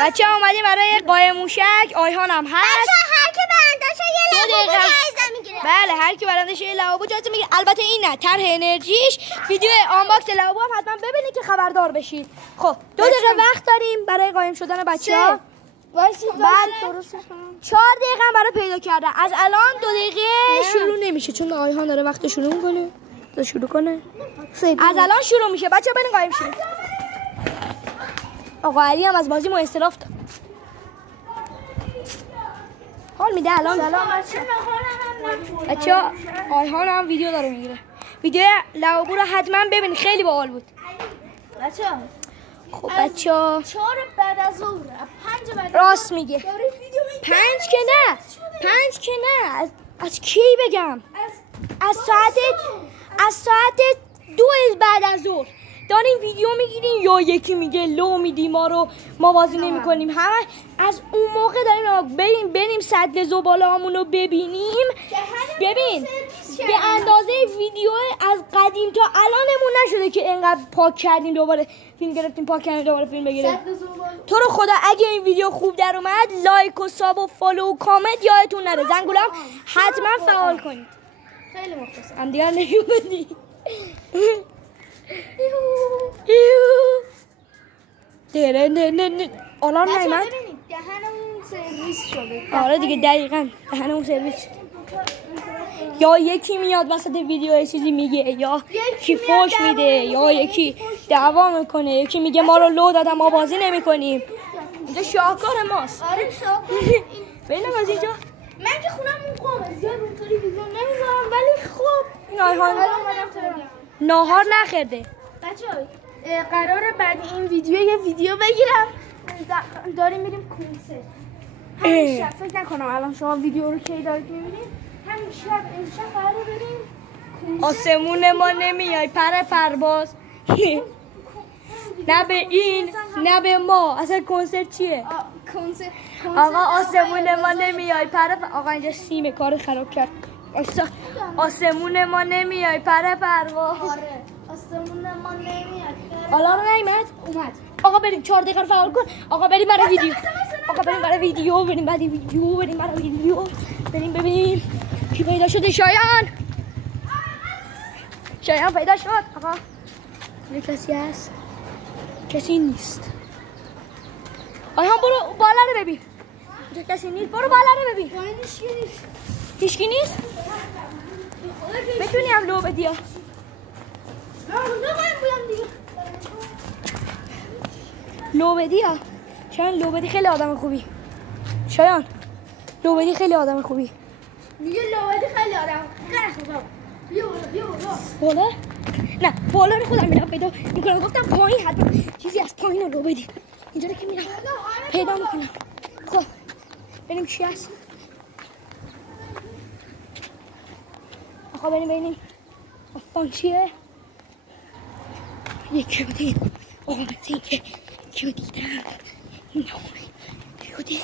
بچه ها اومدیم برای قایم موشک. آیهان هم هست. هر که برندش یه لبو جایزه میگیره. بله هر کی برندش یه لبو جایزه میگیره. البته این نه، طرح انرژیش. ویدیو آنباکس لبو هم حتما ببینید که خبردار بشید. خب 2 دقیقه وقت داریم برای قایم شدن بچه‌ها. بعد 4 دقیقه هم برای پیدا کردن. از الان 2 دقیقه شروع نمیشه چون آیهان داره وقت شروع میکنه. تا شروع کنه از الان شروع میشه. بچه‌ها بریم قایم شیم. آقا علی هم از بازی ما استراف داد. حال میده الان. سلام بچه‌ها آیهان هم ویدیو داره میگیره. ویدیو لبو رو حتما ببینید، خیلی باحال بود. بچه‌ها خب بچه‌ها 4 بعد از ظهر 5 بعد راست میگه. 5 که نه، 5 که نه. از کی بگم؟ از ساعت 2 بعد از ظهر داریم ویدیو میگیریم یا یکی میگه لو میدی ما رو ما بازی نمی کنیم. همه از اون موقع داریم بریم سطل زباله‌هامون رو ببینیم. ببین به اندازه ویدیو از قدیم تا الانمون نشده که اینقدر پاک کردیم دوباره فیلم گرفتیم پاک کردیم دوباره فیلم بگیریم. تو رو خدا اگه این ویدیو خوب در اومد لایک و ساب و فالو و کامنت یادتون نره. زنگوله هم حتما فعال کنید. خیلی مختصر. هم دیگر نمیومدی. آلارم نیمد. دهنمون سرویس شده. آره دیگه دقیقاً دهنمون سرویس شده. یا یکی میاد وسط ویدیو چیزی میگه، یا یکی فوش میده، یا یکی دعوا میکنه، یکی میگه ما رو لو دادن ما بازی نمیکنیم. اینجا شاهکار ماست. آره شاهکار. ببینم از اینجا من که خونم اون قومه زیاد اونطوری ویدیو نمیذارم ولی خب این آیهان ناهار نخورده. بچه‌ها قراره بعد این ویدیو یه ویدیو بگیرم. داریم میریم کنسرت. همین شب فکر نکنم الان شما ویدیو رو کی دارید میبینید. همین شب امشب قراره بریم کنسرت. آسمون ما نمیای پرواز. نه به این نه به ما. اصلا کنسرت چیه؟ کنسرت آقا آسمون ما نمیای آقا اینجا سیم کار خراب کرد. آسمون ما نمیای پرواز. آره آسمون ما نمیاد. حالا رو نیمد؟ اومد. آقا بریم 4 دقیقه فعال کن. آقا بریم برای ویدیو. آقا بریم برای ویدیو. بریم برای ویدیو. بریم ببینیم کی پیدا شده. شایان پیدا شد. آقا یه کسی هست؟ کسی نیست. آیهان برو بالا رو ببین. اینجا کسی نیست. برو بالا رو ببین. هیچکی نیست. بتونی هم لو بدی. لو بدی ها. شایان لو بدی خیلی آدم خوبی. شایان لو بدی خیلی آدم خوبی. میگه لو بدی خیلی آدم. بیا بالا؟ نه بالا رو خودم میرم پیدا میکنم. گفتم پایین حتما چیزی از پایین لو بدی. اینجا که میرم پیدا میکنم. خب بریم چی هست؟ آقا بریم ببینیم آفان چیه؟ یکی رو دید. آقا مثل اینکه یکی رو دیدم. یکی رو دید.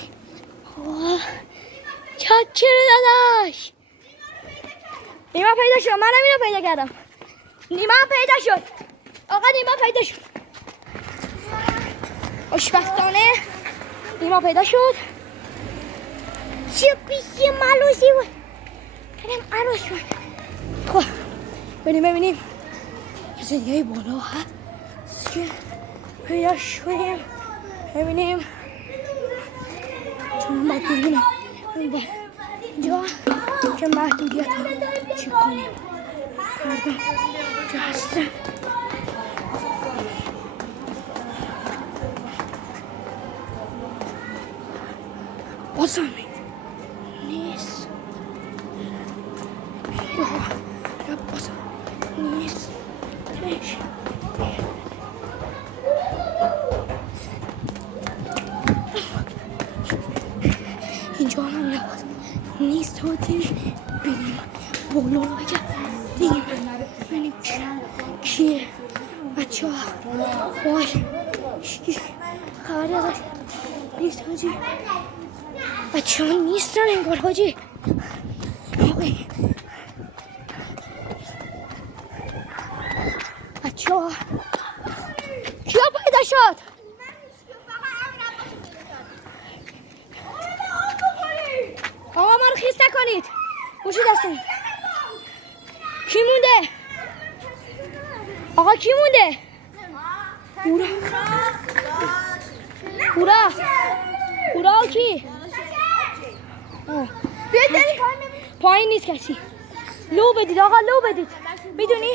چاکره داداش. نیما پیدا شد. منم اینو پیدا کردم. نیما پیدا شد. آقا نیما پیدا شد. خوشبختانه نیما پیدا شد. چه بیشی مالوشی بود. کنم عروس بود. خب بریم ببینیم کسی دیگه بالا هست که پیدا شدیم. ببینیم چون باید ببینیم اینجا که محدودیت رو چی کنیم. مردم که هستن بازم نیست. بازم نیست. اینجا هم لباس نیست. تو دیم بریم بالا رو بگم ببینیم کیه بچه ها. باش خبری ازش نیست حاجی. بچه ها نیستن انگار حاجی. بچه ها کیا پیدا شد؟ نکنید. گوشی دستم. کی مونده؟ آقا کی مونده؟ هورا کی؟ بیاید پایین نیست کسی. لو بدید آقا، لو بدید. میدونی؟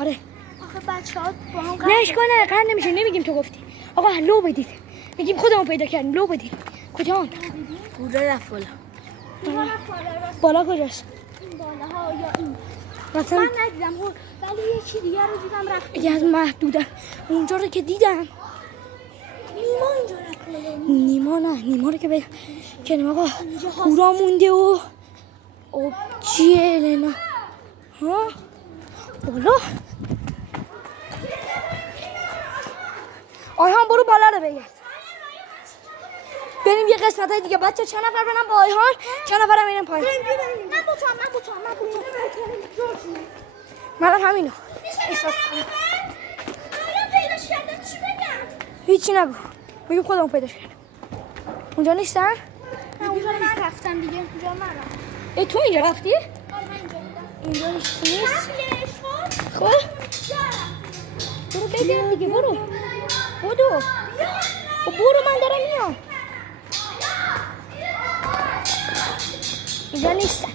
آره. آخه بچه‌ها با هم نش کنه قرار نمیشه، نمیگیم تو گفتی. آقا لو بدید. میگیم خودمون پیدا کردیم. لو بدید. کجا؟ هورا رفت بالا کجاست؟ این بالاها یا این مثلا من ندیدم ولی یکی دیگه رو دیدم رفت. اگه از محدودن اونجا رو که دیدم. نیما اینجا رفت. نیما رو که کنیم آقا. هورا مونده و چیه الینا ها بالا. آیهان برو بالا رو بگرد. بریم یه قسمت های دیگه. بچه چند نفر برم با آیهان، چند نفر هم میرم پایین. من با تو منم همینو احساس هیچی نگو، میگم خودمون پیداش کردم. اونجا نیستن؟ نه اونجا من رفتم دیگه. اونجا من رفتم. ای تو اینجا رفتی؟ آره من اینجا بودم. اینجا نیست. خب برو بگرد دیگه. برو من دارم میام. اینجا نیستن.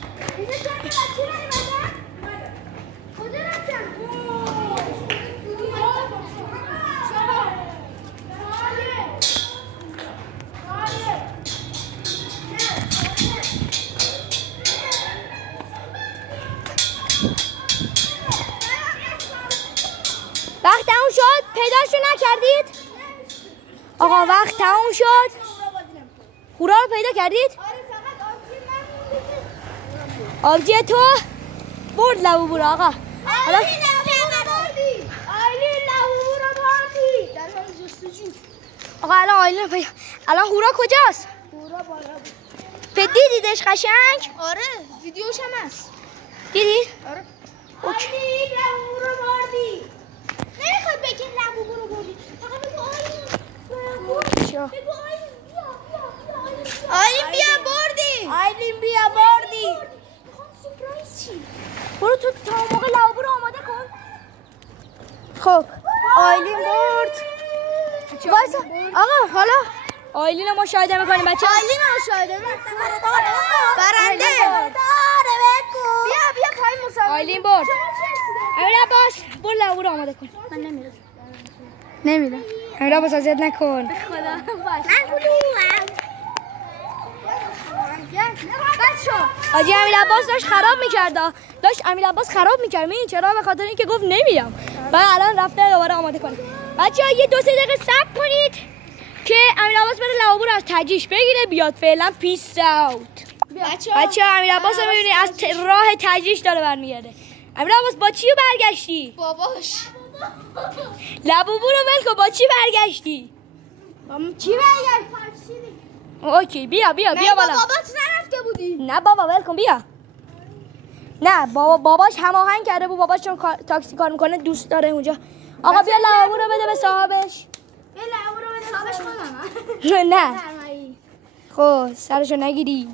وقت تموم شد؟ پیداشو نکردید؟ آقا وقت تموم شد. هورا رو پیدا کردید؟ آبجی تو برد لبو برو آقا. حالا آقا الان هورا کجاست؟ هورا بالا بود. دیدیدش قشنگ؟ آره ویدیوش هم هست. دیدید؟ آره. آیلین لبو رو بردی. نمیخواد بگی لبو رو بردی. فقط بگو آیلین بیا بردی. آیلین بیا بردی. میخوام سورپرایز چی؟ برو تو تا موقع لبو رو آماده کن. خب آیلین برد. وایسا آقا حالا آیلین رو مشاهده میکنیم بچه. آیلین رو مشاهده میکنیم. برنده. بیا پای مسابقه. آیلین برد. امیر عباس برو لبو رو آماده کن. من نمیرم. امیر عباس اذیت نکن. خدا باش. من کلوم. آجی امیر عباس داشت خراب میکرد. امیر عباس خراب میکرد. این چرا؟ به خاطر اینکه گفت نمیام. بعد الان رفته دوباره آماده کنه. بچه‌ها یه 2-3 دقیقه صبر کنید که امیر عباس بره لبو رو از تجیش بگیره بیاد. فعلا پیس اوت. بچه‌ها امیر عباس رو می‌بینید از راه تجیش داره برمیگرده. امیر عباس با چی برگشتی؟ باباش. لبو رو ول کن. با چی برگشتی؟ چی برگشتی؟ اوکی بیا بالا. بابات نرفته بودی؟ نه بابا ول کن بیا. نه باباش هماهنگ کرده بود. باباش چون تاکسی کار میکنه دوست داره اونجا. آقا بیا لبو رو بده به صاحبش. بیا لبو رو بده صاحبش خودم. نه خب سرشو نگیری.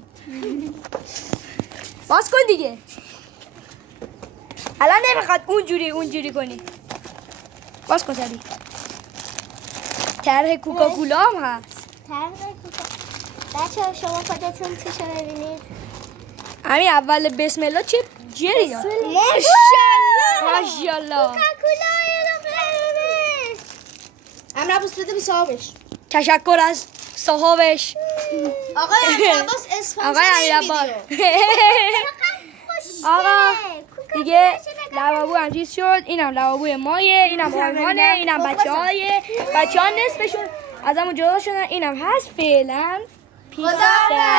باز کن دیگه. الان نمیخواد اونجوری کنی. باز کن سری. طرح کوکاکولا هم هست. بچه‌ها شما خودتون توشو ببینید. همین اول بسم الله چه جریه. ماشاءالله. کوکاکولا امیر عباس بده به صاحبش. تشکر از صاحبش. آقای امیر عباس اسپانسر این ویدیو. آقا دیگه لبابو هم چیز شد. اینم لبابوی مایه، اینم آرمانه، اینم بچه‌های نصفشون از همون جدا شدن. اینم هست فعلا. خداحافظ.